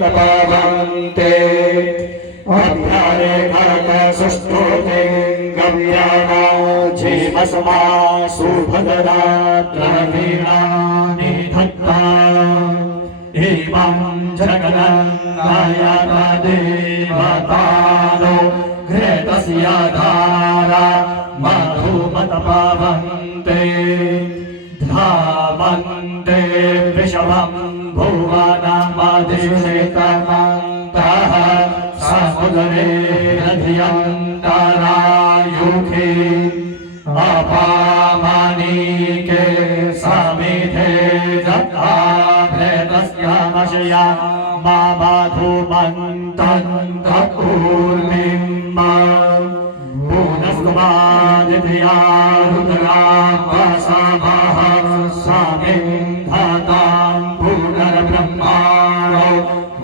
अभिततपवन्ते अभ्यारे घटसुष्टुते गव्याना जीवसमा सुभद्राद्रवीणानि धत्ता एवं जगन्नायकदेवतानो घृतस्य धारा मधुमतपवन्ते धावन्ते वृषभं भुवनमधिष्ठितमन्तः समुद्रे नद्यन्तरायुखे अपामानीके समिधे जताभृतस्य मशया माधुमन्तूर्मिम्मा पुनस्कुमादित्या रुद्रापसभः समिन्धतां पुनर्ब्रह्माणो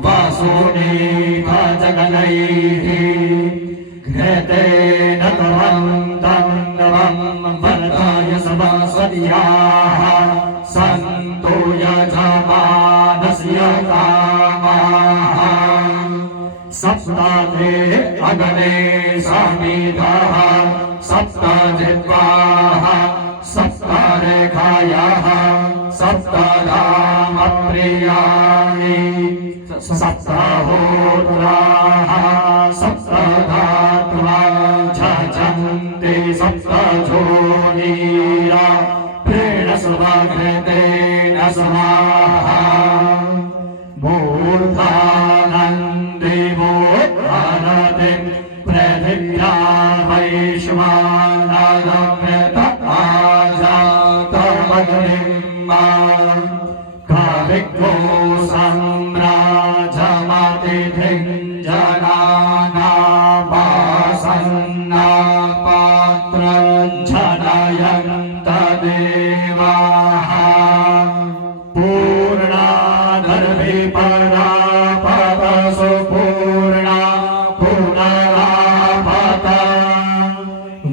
वसुनीथ जगनैः घृतेन तवन्तं नवं वरदाय सवस्वत्याः सन्तो यजमानस्य कामाः सप्ताते अगने समिधः सप्तजिह्वाः सप्तरेखायाः सप्तधामप्रियाणि सप्तहोत्राः सप्तधात्वा झञ्झन्ति सप्तजोनीरा प्रेणसुभघृतेन समाहा मूर्धानन्देवो भारतिं पृथिव्या वैश्वानरमृतआजातमग्निम्मा कविग्गो सम्राजमतिथिं जनानापासन्ना पात्रं जनयन्त देवाः पूर्णाधर्विपरा पतसु पूर्णा पुनरापत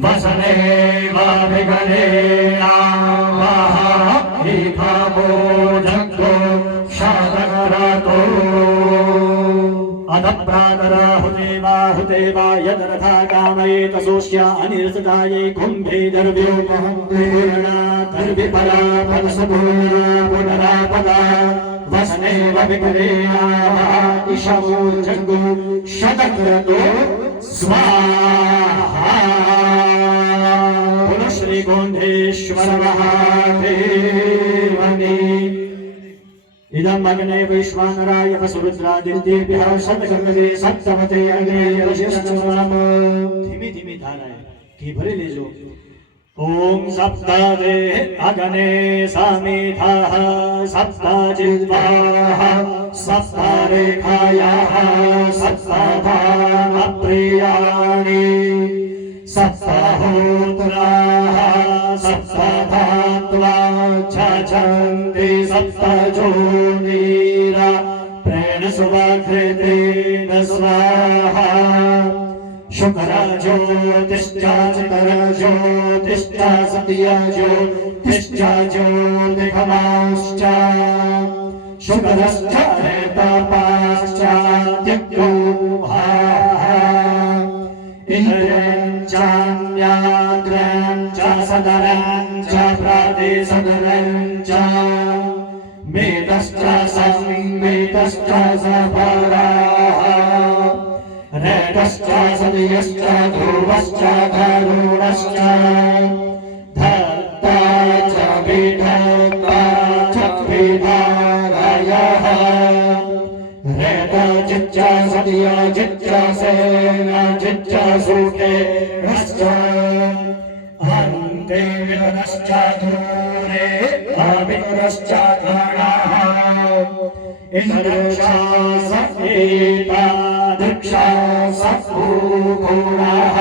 वसनेव विगणेना वः इथमो जग्गो शतकरतो अधप्रातराहुदेवा यदरथा कामयेत सोष्य अनिरसदायै कुम्भे दर्व्यो पूर्णाधर्विपरा पतसु पूर्णा पुनरापता वसनेव विगणेना इषमो जग्गो शतक्रतो स्वाहा। पुनः श्री गोंधेश्वर महादेवने इदं अग्ने वैश्वानराय वसुरुद्रादित्येभ्यः शतकर्मदे सप्तमते अग्ने यशस्वरम धीमे धीमे धाराए कि भरे ले जो ओम सप्तदे अग्ने समिधः सप्तजिह्वाः सप्तरेखायाः सप्तधामप्रियाणि सप्तहोत्राः सप्तधात्वा झञ्झन्ति सप्तजोनीरा प्रेणसुभघृतेन स्वाहा शुक्रज्योतिश्च चितरज्योतिश्च सत्यज्योतिश्च ज्योतिषमाश्च शुक्रश्च तपाश्च त्यक्तो इन्द्रं चान्याग्रं च सदरं च प्रातिसदरं च मेतश्च संमेतश्च सफराः रेतश्च सदयश्च ध्रुवश्च गरुडश्च धत्ता च विधत्ता च विधारयः रेतचिच्च सदय चिच्च सेन चिच्च सुखे रश्च अन्ते विदनश्च दूरे अविदनश्च गणः इन्द्रक्षा सएता दक्षा सपूर्णः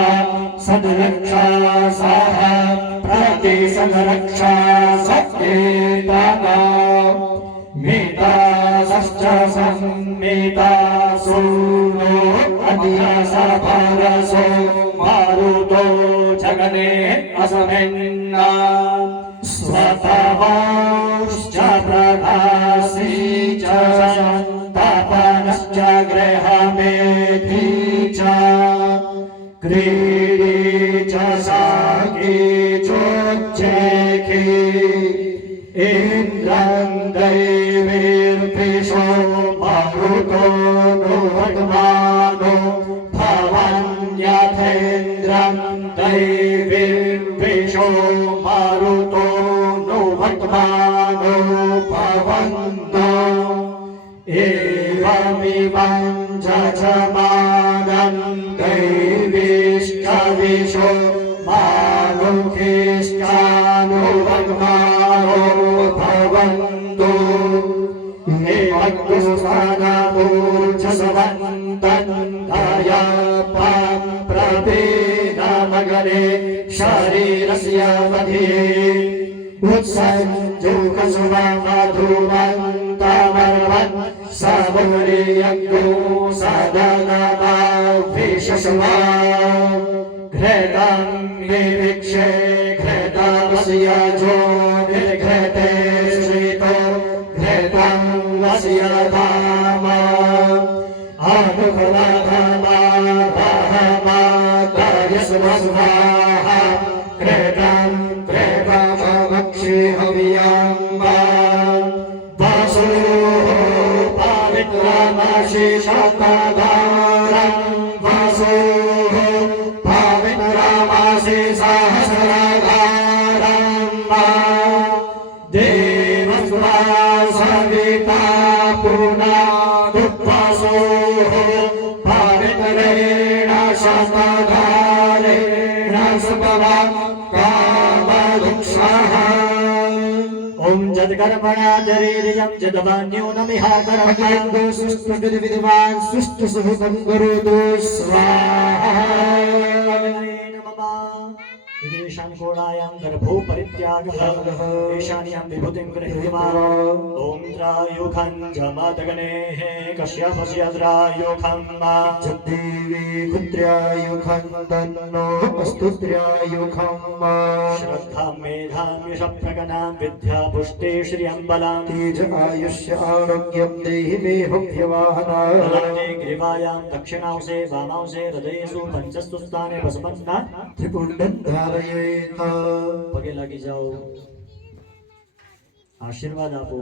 सद्रक्षा सह प्रतिसद्रक्षा सएता मेता सश्च सम्मेता सूनो अध्यासभरसो मारुतो जगने असमिन्ना स्वतवाश्च प्रभासे च संतापनश्च गृहमेधि च क्रीडे च साके चोच्चेखे इन्द्रं दैवीर्भिषो मरुतो नो भगवानो भवन्यथेन्द्रं दैवीर्भिषो मरुतो नो भगवानो भवन्तो एवमिमं जजमानं दैवीश्चविषो मानुषिश्चानो भगवानो भवन्तु एवत्पुष्पानामूर्जसवन्तं दयापां प्रवेदमगरे शरीरस्य मध्ये उत्सञ्जुकसुमधुमन्तमर्वन् सबुर्यज्ञो सदनमाभिषस्वा घृतं विविक्षे घृतमस्य जो निर्घृते श्रितो घृतं वस्य धाम अनुफलधामा बहमादयस्वस्वाहा घृतं घृतमक्षे हव्यम्बा वसो पवित्रमशिषतधारं वसो पवित्रमसि सहस्रधारं देवस्वा सविता पुनः पवित्रेण शतधारेण सुभवं कामदुक्षः ॐ जद्कर्मणा जरीरियं जदवान्योनमिहाकरं सुष्ठुविद्वान् सुष्ठुसुहृतं करोतु स्वाहा ईशानकोणायां गर्भो परित्यागः ईशान्यां विभूतिं गृह्यमाण ॐ त्रायुखं जमदगणेः कश्यपस्य त्रायुखं देवी पुत्र्यायुखं तन्नो अस्तु त्रायुखं श्रद्धां मेधां यशप्रगणां विद्या पुष्टे श्रियं बलां तेज आयुष्य आरोग्यं देहि मे हुभ्यवाहनानि ग्रीवायां दक्षिणांशे वामांशे हृदयेषु पंचस्तु स्थाने वसमन्ना त्रिपुण्डं पगे लागी जाओ आशीर्वाद आपो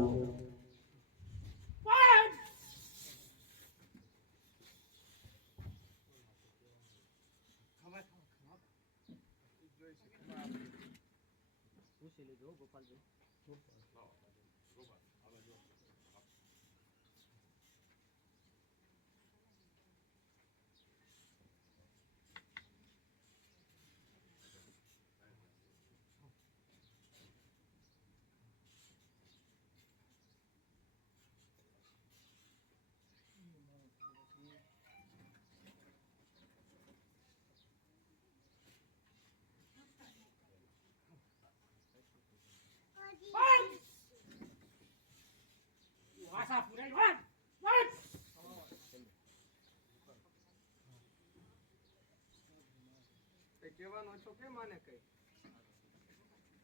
કહેવાનો છો કે માને કઈ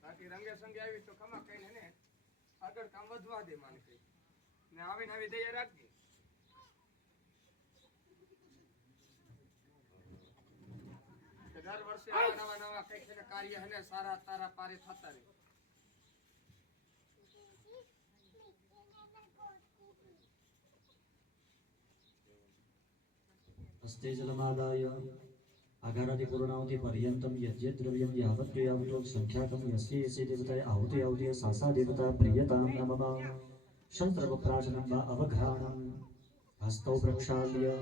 બાકી રંગે સંગે આવી તો ખમા કઈને ને આગળ કામ વધવા દે માને કઈ ને આવીને આવી દયા રાખજે દર વર્ષે નવા નવા કઈક છે કાર્ય હને સારા તારા પારે થતા રહે हस्ते जलमादाय आघारादि पूर्णावधि पर्यन्तं यद्यद्द्रव्यं यावत् यावतो संख्याकं यस्य यस्य देवताय आहुति आहुति सा देवता प्रियतां नमः शस्त्रवप्राशनं वा अवघ्राणं हस्तौ प्रक्षाल्य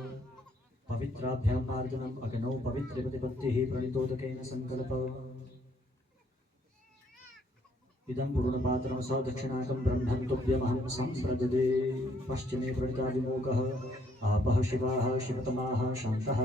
पवित्राभ्यां मार्जनम् अग्नौ पवित्रपतिपत्तिः प्रणितोदकेन संकल्प इदं पूर्णपात्रं सदक्षिणाकं ब्रह्मं तुभ्यमहं सम्प्रददे पश्चिमे प्रणिता विमोकः आपः शिवाः शिवतमाः शान्तः